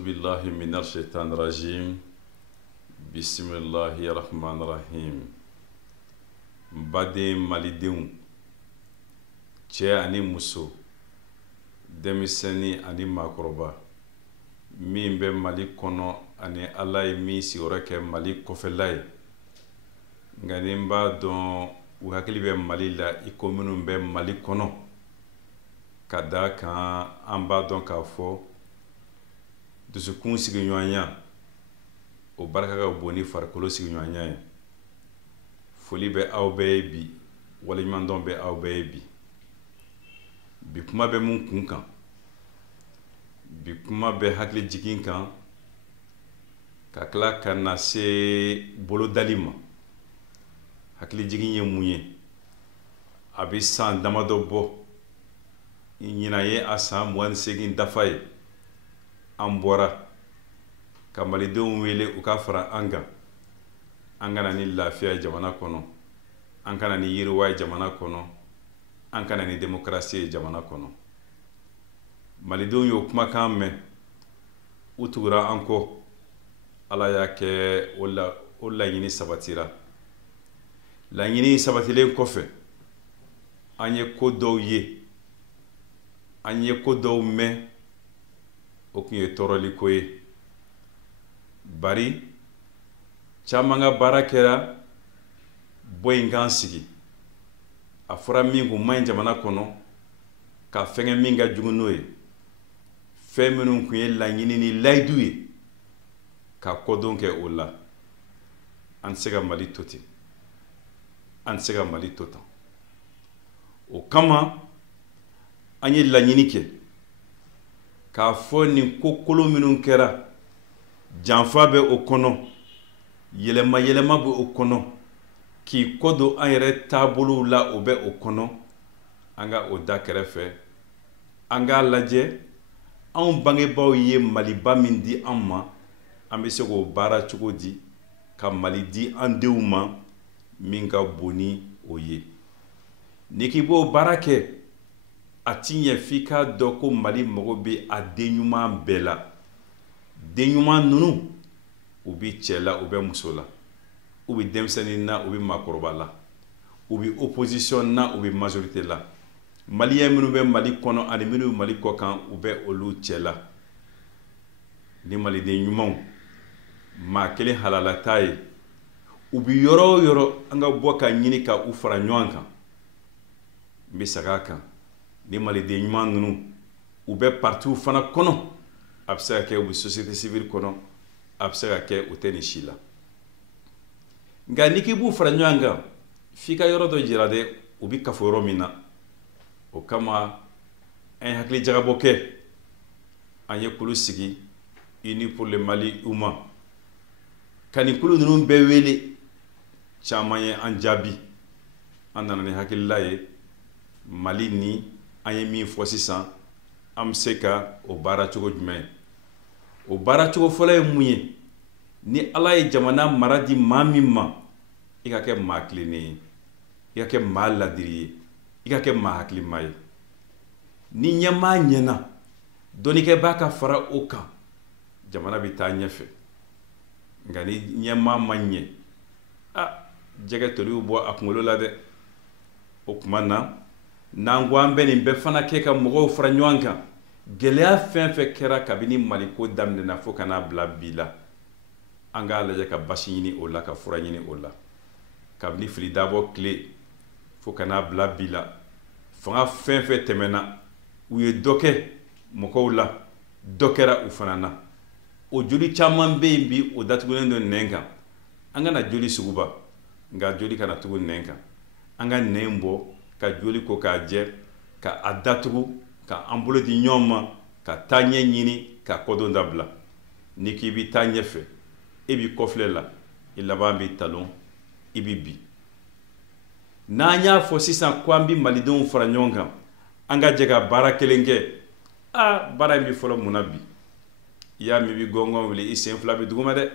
أعوذ بالله من الشيطان الرجيم بسم الله الرحمن الرحيم Mbade malidenw cɛ ani muso denmisɛnnin ani maakɔrɔba min bɛ Mali kɔnɔ ani Ala ye min sigiyɔrɔ kɛ Mali kɔfɛla ye nka ni n b'a dɔn u hakili bɛ Mali la i ko minnu bɛ Mali kɔnɔ ka da kan an b'a dɔn k'a fɔ dusukun sigiɲɔgɔnya o barika ka bon ni farikolo sigiɲɔgɔnya ye foli bɛ aw bɛɛ ye bi waleɲumandɔn bɛ aw bɛɛ ye bi kuma bɛ mun kun kan bi kuma bɛ hakili jigin kan ka tila ka na se bolodali ma hakili jigin ye mun ye a bɛ san damadɔ bɔ ɲinan ye a san 28 dafa ye an bɔra ka malidenw wele u ka fara an kan an kana ni lafiya jamana kɔnɔ an kana ni yiriwa jamana kɔnɔ an kana ni démocratie jamana kɔnɔ malidenw y'o kumakan mɛn u tugura an kɔ Ala y'a kɛ o laɲini sabatira laɲini sabatilen kɔfɛ an ye ko dɔw ye an ye ko dɔw mɛn o kun ye tɔɔrɔliko ye bari caman ka baara kɛra bɔ in kan sigi a fɔra min kun man ɲi jamana kɔnɔ ka fɛngɛ min ka jugu n'o ye fɛn minnu kun ye laɲini ni layidu ye ka kɔdon kɛ o la an tɛ se ka Mali to ten an tɛ se ka Mali to tan o kama an ye laɲini kɛ k'a fɔ nin ko kolon minnu kɛra janfa bɛ o kɔnɔ yɛlɛma yɛlɛma bɛ o kɔnɔ k'i kɔdon an yɛrɛ taabolow la o bɛ o kɔnɔ an ka o da kɛrɛfɛ an k'a lajɛ anw bangebaaw ye maliba min di an ma an bɛ se k'o baara cogo di ka Mali di an denw ma min ka bon ni o ye n'i k'i b'o baara kɛ a ti ɲɛ f'i k'a dɔn ko Mali mago bɛ a den ɲuman bɛɛ la den ɲuman ninnu u bɛ cɛ la u bɛ muso la u bɛ denmisɛnnin na u bɛ maakɔrɔba la u bɛ opposition na u bɛ majorité la maliyɛn minnu bɛ Mali kɔnɔ ani minnu bɛ Mali kɔkan u bɛ olu cɛ la ni maliden ɲumanw maa kelen halalata ye u bɛ yɔrɔ o yɔrɔ an ka bɔ ka ɲini ka u fara ɲɔgɔn kan n bɛ segin a kan ni maliden ɲuman ninnu u bɛ partiw fana kɔnɔ a bɛ se ka kɛ u bɛ société civile kɔnɔ a bɛ se ka kɛ u tɛ nin si la nka n'i k'i b'u fara ɲɔgɔn kan f'i ka yɔrɔ dɔ jira dɛ u bɛ kafo yɔrɔ min na o kama an ye hakili jagabɔ kɛ an ye kulu sigi Unis pour le Mali UMA ka nin kulu ninnu bɛɛ wele caman ye an jaabi an nana ni hakilila ye Mali ni an ye min fɔ sisan an bɛ se ka o baara cogo jumɛn ye o baara cogo fɔlɔ ye mun ye ni Ala ye jamana mara di maa min ma i ka kɛ maa tilennen ye i ka kɛ maa ladiri ye i ka kɛ maa hakilima ye ni ɲɛmaa ɲɛna dɔnnikɛbaa ka fara o kan jamana bɛ taa ɲɛfɛ nka ni ɲɛmaa ma ɲɛ jɛgɛ toliw bɔ a kunkolo la dɛ o tuma na n'an ko an bɛ nin bɛɛ fana kɛ ka mɔgɔw fara ɲɔgɔn kan gɛlɛya fɛn fɛn kɛra kabini Mali ko daminɛna fo ka n'a bila bi la an k'a lajɛ ka basi ɲini o la ka fura ɲini o la kabini fili dabɔ tile fo ka n'a bila bi la fanga fɛn fɛn tɛmɛna u ye dɔ kɛ mɔgɔw la dɔ kɛra u fana na o joli caman bɛ yen bi o datugulen don nɛn kan an kana joli suguba nka joli kana tugu nɛn kan an ka nɛn bɔ ka joli ko k'a jɛ ka a datugu ka an bolo di ɲɔgɔn ma ka taa ɲɛ ɲini ka kɔdon dabila ni k'i bɛ taa ɲɛfɛ e b'i kɔfilɛ la i laban b'i talon i bɛ bin n'an y'a fɔ sisan ko an bɛ malidenw fara ɲɔgɔn kan an ka jɛ ka baara kelen kɛ baara in bɛ fɔlɔ mun na bi i y'a min i bɛ gɔngɔn wuli i sen fila bɛ duguma dɛ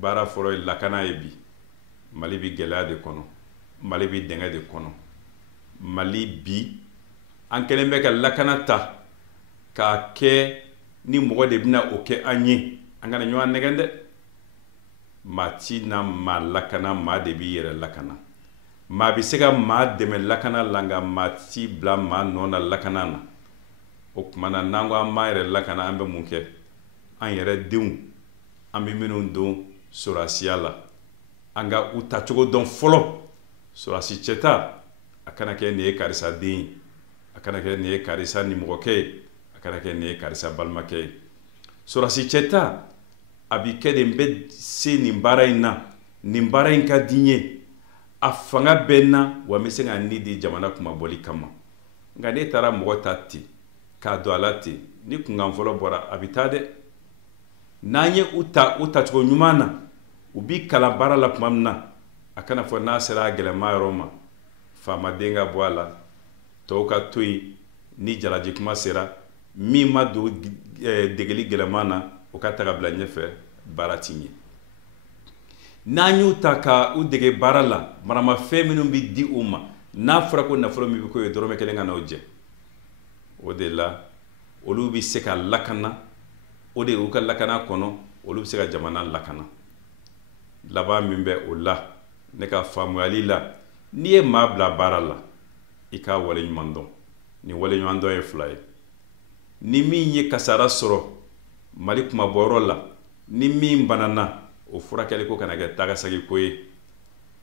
baara fɔlɔ ye lakana ye bi Mali bɛ gɛlɛya de kɔnɔ Mali bɛ dɛngɛ de kɔnɔ Mali bi an kɛlen bɛ ka lakana ta k'a kɛ ni mɔgɔ de bɛna o kɛ an ye an kana ɲɔgɔn nɛgɛn dɛ maa ti na maa lakana maa de b'i yɛrɛ lakana maa bɛ se ka maa dɛmɛ lakana la nka maa ti bila maa nɔ na lakana na o tuma na n'an ko an b'an yɛrɛ lakana an bɛ mun kɛ an yɛrɛ denw an bɛ minnu don sɔrɔdasiya la an ka u tacogo dɔn fɔlɔ sɔrɔdasi cɛta a kana kɛ nin ye karisa den ye a kana kɛ nin ye karisa nimɔgɔkɛ ye a kana kɛ nin ye karisa balimakɛ ye sɔrɔdasi cɛta a bi kɛ de n bɛ se nin baara in na nin baara in ka di n ye a fanga bɛ n na wa n bɛ se ka nin di jamana kumabɔli kama nka ne taara mɔgɔ ta ten k'a don a la ten ni kunkan fɔlɔ bɔra a bɛ taa dɛ n'an ye u tacogo ɲuman na u bi kalan baara la tuma min na a kana fɔ n'a sera a gɛlɛma yɔrɔ ma faamaden ka bɔ a la tɔw ka to yen ni jalaji kuma sera min ma don degeli gɛlɛman na o ka taga bila ɲɛfɛ baara ti ɲɛ n'an y'u ta ka u dege baara la maramafɛn minnu bɛ di u ma n'a fɔra ko nafolo min bɛ k'o ye dɔrɔmɛ kelen ka n'o jɛ o de la olu bɛ se ka lakana o de y'u ka lakana kɔnɔ olu bɛ se ka jamana lakana laban min bɛ o la ne ka faamuyali la n'i ye maa bila baara la i ka waleɲuman dɔn ni waleɲuman dɔn ye fila ye ni min ye kasara sɔrɔ mali kumabɔyɔrɔ la ni min banana o furakɛli ko kana kɛ tagasagi ko ye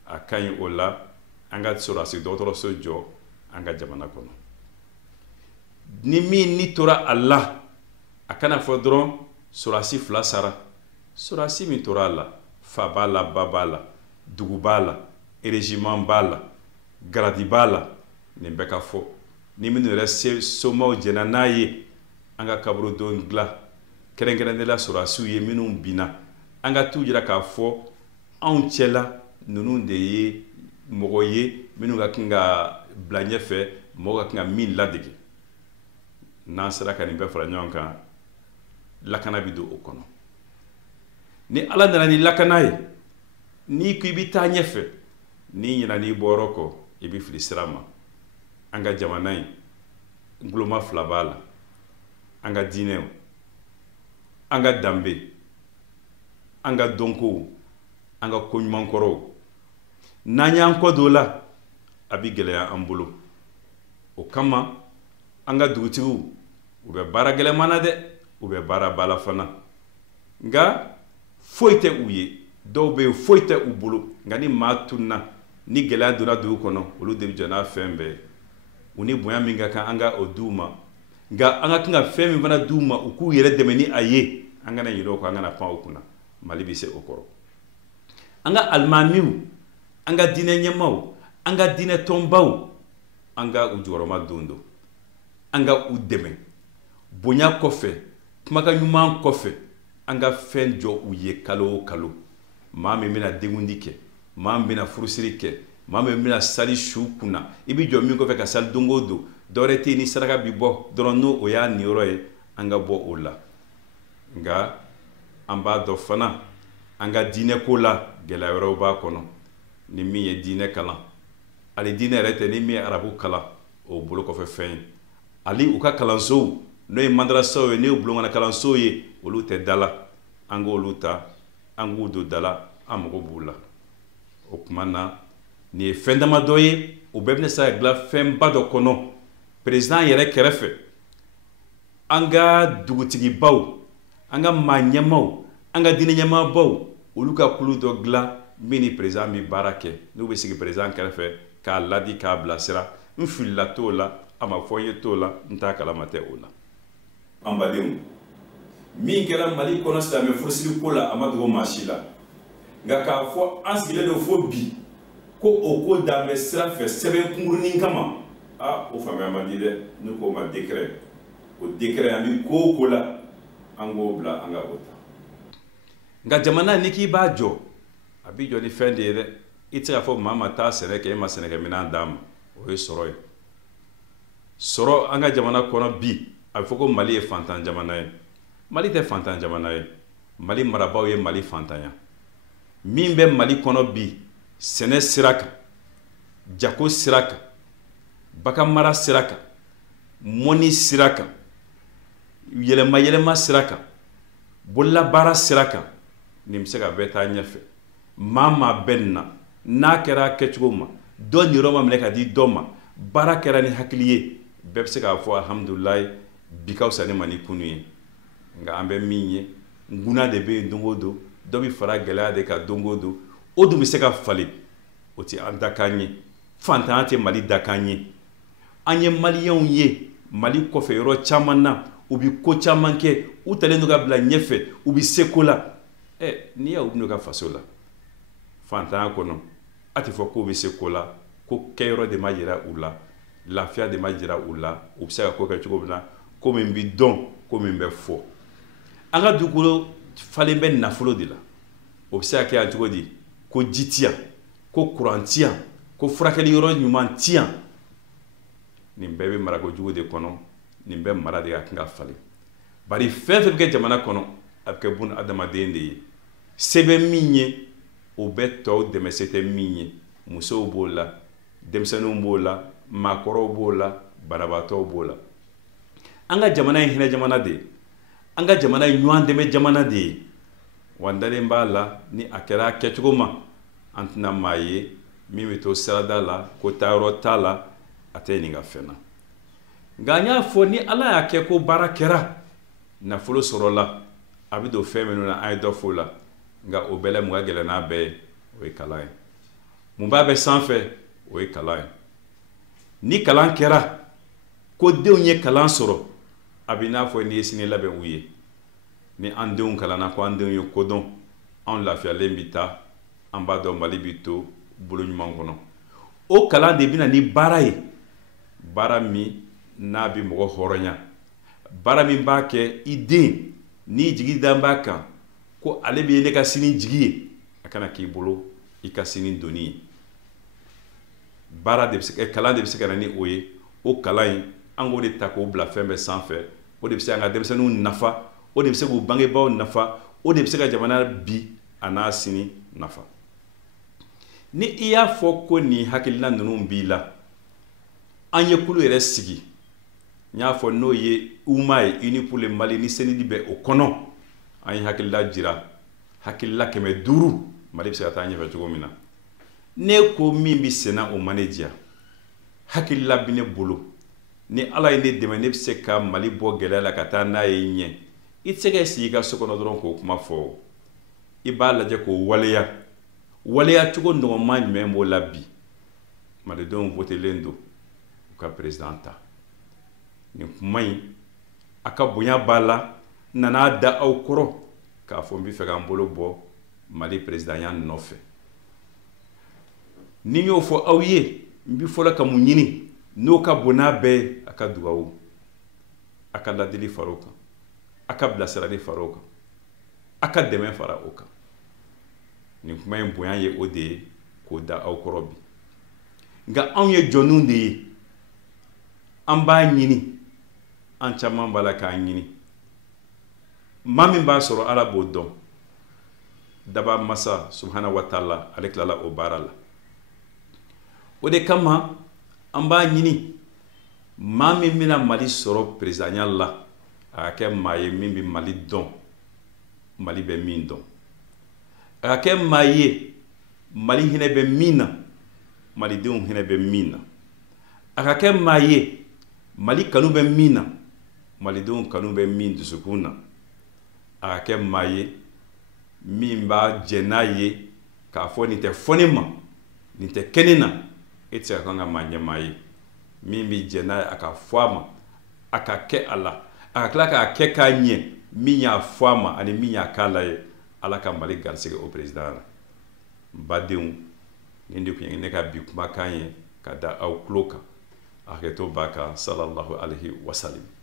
a ka ɲi o la an ka sɔrɔdasi dɔgɔtɔrɔso jɔ an ka jamana kɔnɔ ni min ni tora a la a kana fɔ dɔrɔn sɔrɔdasi fila sara sɔrɔdasi min tora a la fa b'a la ba b'a la dugu b'a la régiment b'a la garadi b'a la nin bɛ ka fɔ ni minnu yɛrɛ somaw jɛna n'a ye an ka kaburodon dilan kɛrɛnkɛrɛnnenya sɔrɔdasiw ye minnu binna an ka t'u jira k'a fɔ anw cɛla ninnu de ye mɔgɔ ye minnu ka kan ka bila ɲɛfɛ mɔgɔ ka kan ka min ladege n'an sera ka nin bɛɛ fara ɲɔgɔn kan lakana bɛ don o kɔnɔ ni ala nana ni lakana ye n'i ko i bɛ taa ɲɛfɛ n'i ɲinɛ n'i bɔyɔrɔ kɔ i bɛ fili sira ma an ka jamana in guloma fila b'a la an ka diinɛw an ka danbe an ka dɔnkow an ka koɲumankɔrɔw n'an y'an kɔ don o la a bɛ gɛlɛya an bolo o kama an ka dugutigiw u bɛ baara gɛlɛman na dɛ u bɛ baara bala fana nka foyi tɛ u ye dɔw bɛ yen foyi tɛ u bolo nka ni maa tununa ni gɛlɛya donna dugu kɔnɔ olu de bɛ jɔ n'a fɛn bɛɛ u ni bonya min ka kan an ka o di u ma nka an ka kan ka fɛn min fana di u ma u k'u yɛrɛ dɛmɛ ni a ye an kana ɲinɛ o kɔ an kana pan o kunna mali bɛ se o kɔrɔ an ka alimamiw an ka diinɛ ɲɛmaaw an ka diinɛ tɔnbaw an ka u jɔyɔrɔma don don an ka u dɛmɛ bonya kɔfɛ kumakan ɲuman kɔfɛ an ka fɛn jɔ u ye kalo o kalo maa min bɛna denkundi kɛ maa min bɛna furusiri kɛ maa min bɛna sali su kunna i bɛ jɔ min kɔfɛ ka sali don o don dɔwɛrɛ tɛ yen ni saraka bɛ bɔ dɔrɔn n'o o y'a niyɔrɔ ye an ka bɔ o la nka an b'a dɔn fana an ka diinɛ ko la gɛlɛya wɛrɛw b'a kɔnɔ ni min ye diinɛ kalan hali diinɛ yɛrɛ tɛ ni min ye arabu kalan o bolo kɔfɛ fɛn ye hali u ka kalansow n'o ye madarasaw ye n'o ye bulonkɔnɔ kalansow ye olu tɛ da la an k'olu ta an k'u don da la an mago b'u la o tuma na nin ye fɛn dama dɔ ye o bɛɛ bɛna se ka dilan fɛnba dɔ kɔnɔ perezdan yɛrɛ kɛrɛfɛ an ka dugutigibaw an ka maa ɲɛmaw an ka diinɛ ɲɛmaabaw olu ka kulu dɔ dilan min ni perezdan bɛ baara kɛ n'u bɛ sigi perezdan kɛrɛfɛ k'a ladi k'a bilasira n filila t'o la a ma fɔ n ye t'o la n t'a kalama tɛ o la an badenw min kɛra mali kɔnɔ silamɛ furusiri ko la a ma dogo maa si la nka k'a fɔ an sigilen don fo bi ko o ko dan bɛ sira fɛ sɛbɛn kunkurunin kama o faamuya man di dɛ n'u k'o ma décret o décret an bɛ ko o ko la an k'o bila an ka o ta nka jamana ni k'i b'a jɔ a b'i jɔ ni fɛn de ye dɛ i tɛ se k'a fɔ maa ma taa sɛnɛ kɛ e ma sɛnɛkɛminɛn d'a ma o ye sɔrɔ ye sɔrɔ an ka jamana kɔnɔ bi a bɛ fɔ ko mali ye fantan jamana ye mali tɛ fantan jamana ye mali marabaaw ye mali fantanya min bɛ mali kɔnɔ bi sɛnɛ sira kan jago sira kan bagan mara sira kan mɔni sira kan yɛlɛma sira kan bololabaara sira kan nin bɛ se ka bɛɛ taa ɲɛfɛ maa bɛ nin na n'a kɛra kɛcogo ma dɔ niyɔrɔ ma minɛ ka di dɔ ma baara kɛra ni hakili ye bɛɛ bɛ se k'a fɔ alhamdulilayi bi ka fisa ne ma ni kunu ye nka an bɛ min ye nkuna de bɛ yen don o don dɔ bɛ fara gɛlɛya de kan don o don o dun bɛ se ka falen o tɛ an dakan ye fantanya tɛ Mali dakan ye an ye maliyɛnw ye Mali kɔfɛ yɔrɔ caman na u bɛ ko caman kɛ u talen don ka bila ɲɛfɛ u bɛ se ko la n'i y'aw bɛna ka faso la fantanya kɔnɔ a tɛ fɔ k'u bɛ se ko la ko kɛyɔrɔ de ma jira u la lafiya de ma jira u la u bɛ se ka ko kɛ cogo min na ko min bɛ dɔn ko min bɛ fɔ an ka dugukolo falen bɛ nafolo de la o bɛ se ka kɛ yan cogo di ko ji ti yan ko kuran ti yan ko furakɛli yɔrɔ ɲuman ti yan nin bɛɛ bɛ marakojugu de kɔnɔ nin bɛɛ mara de ka kan ka falen bari fɛn fɛn bɛ kɛ jamana kɔnɔ a bɛ kɛ bun adamaden de ye se bɛ min ye o bɛ tɔw dɛmɛ se tɛ min ye musow b'o la denmisɛnninw b'o la maakɔrɔw b'o la banabaatɔw b'o la an ka jamana ye hinɛ jamana de ye an ka jamana ye ɲɔgɔn dɛmɛ jamana de ye wa n dalen b'a la ni a kɛra a kɛcogo ma an tɛna maa ye min bɛ to sirada la ko taayɔrɔ t'a la a tɛ nin ka fɛn na nka n y'a fɔ ni ala y'a kɛ ko baara kɛra nafolo sɔrɔla a bɛ don fɛn minnu na an ye dɔ fɔ la nka o bɛɛ la mun ka gɛlɛn n'a bɛɛ ye o ye kalan ye mun b'a bɛ sanfɛ o ye kalan ye ni kalan kɛra ko denw ye kalan sɔrɔ a bɛ n'a fɔ n'i ye sini labɛn u ye ni an denw kalanna ko an denw ye kodɔn anw lafiyalen bɛ taa an b'a dɔn Mali bɛ to bolo ɲuman kɔnɔ o kalan de bɛna ni baara ye baara min n'a bɛ mɔgɔ hɔrɔnya baara min b'a kɛ i den n'i jigi da b'a kan ko ale bɛ ne ka sini jigi ye a kana k'i bolo i ka sini doni ye baara de bɛ se kalan de bɛ se ka na ni o ye o kalan in an k'o de ta k'o bila fɛn bɛɛ sanfɛ o de bɛ se an ka denmisɛnninw nafa o de bɛ se k'u bangebaaw nafa o de bɛ se ka jamana bi a n'a sini nafa ni i y'a fɔ ko nin hakilina ninnu b'i la an ye kulu yɛrɛ sigi n y'a fɔ n'o ye UMA ye Uni pour le Mali ni senidi bɛ o kɔnɔ an ye hakilila jira hakilila 500 Mali bɛ se ka taa ɲɛfɛ cogo min na ne ko min bɛ senna o ma ne diya hakilila bɛ ne bolo ni ala ye ne dɛmɛ ne bɛ se ka Mali bɔ gɛlɛya la ka taa n'a ye ɲɛ i tɛ se ka sigi i ka so kɔnɔ dɔrɔn k'o kuma fɔ i b'a lajɛ k'o waleya cogo nɔgɔma jumɛn b'o la bi malidenw votelen don u ka président ta nin kuma in a ka bonya b'a la nana da aw kɔrɔ k'a fɔ n bɛ fɛ k'an bolo bɔ Mali présidenya nɔfɛ ni y'o fɔ aw ye n bɛ fɔlɔ ka mun ɲini n'o ka bon n'a bɛɛ ye a ka dugawu a ka ladili fara o kan a ka bilasirali fara o kan a ka dɛmɛ fara o kan nin kuma in bonya ye o de ye k'o da aw kɔrɔ bi nka anw ye jɔnniw de ye an b'a ɲini an caman b'a la k'a ɲini maa min b'a sɔrɔ ala b'o dɔn daba masa subhanahu wa ta'ala ale tilala o baara la o de kama an b'a ɲini maa min bɛna Mali sɔrɔ présidenya la a ka kɛ maa ye min bɛ Mali dɔn Mali bɛ min dɔn a ka kɛ maa ye Mali hinɛ bɛ min na malidenw hinɛ bɛ min na a ka kɛ maa ye Mali kanu bɛ min na malidenw kanu bɛ min dusukun na a ka kɛ maa ye min b'a jɛ n'a ye k'a fɔ nin tɛ fɔ ne ma nin tɛ kɛ ne na e tɛ se ka kan ka maa ɲɛmaa ye min bɛ jɛ n'a ye a ka fɔ a ma a ka kɛ a la a ka tila k'a kɛ k'a ɲɛ min y'a fɔ a ma ani min y'a k'a la ye ala ka Mali garisɛgɛ o président la n badenw nin de tun ye ne ka bi kumakan ye ka da aw tulo kan a hakɛto b'a kan sallallahu alaihi wasallam